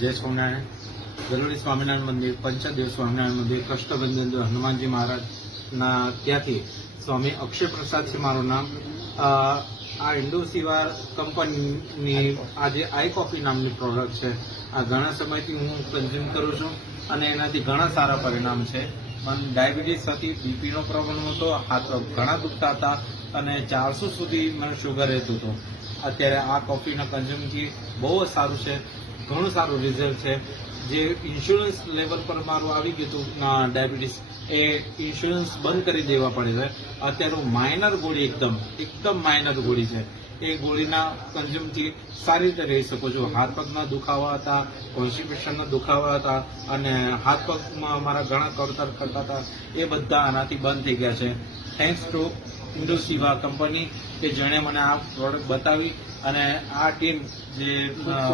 જય સ્વામિનારાયણ. ગરુડી સ્વામિનારાયણ મંદિર, પંચદેવ સ્વામિનારાયણ મંદિર, કષ્ટભંજન હનુમાનજી મહારાજના ત્યાંથી સ્વામી અક્ષય પ્રસાદ છે મારું નામ. આ ઇન્ડોસીવાર કંપનીની આ જે આઈ કોફી નામની પ્રોડક્ટ છે, આ ઘણા સમયથી હું કન્ઝ્યુમ કરું છું અને એનાથી ઘણા સારા પરિણામ છે. મને ડાયાબિટીસ હતી, બીપીનો પ્રોબ્લેમ હતો, હાથ ઘણા દુખતા હતા અને 400 સુધી મને શુગર રહેતું હતું. અત્યારે આ કોફીના કન્ઝ્યુમથી બહુ જ સારું છે, ઘણું સારું રિઝલ્ટ છે. જે ઇન્સ્યોરન્સ લેવલ પર મારું આવી ગયું હતું ડાયાબિટીસ, એ ઇન્સ્યોરન્સ બંધ કરી દેવા પડે છે. અત્યારે હું માઇનર ગોળી એકદમ માઇનર ગોળી છે, એ ગોળીના કન્ઝ્યુમથી સારી રીતે રહી શકું છું. હાથ પગના દુખાવા હતા, કોન્સ્ટિપેશનના દુખાવા હતા અને હાથ પગમાં મારા ઘણા કળતર કરતા હતા, એ બધા આનાથી બંધ થઈ ગયા છે. થેન્ક્સ ટુ ઇન્ડોસીવા કંપની કે જેણે મને આ પ્રોડક્ટ બતાવી અને આ ટીમ જે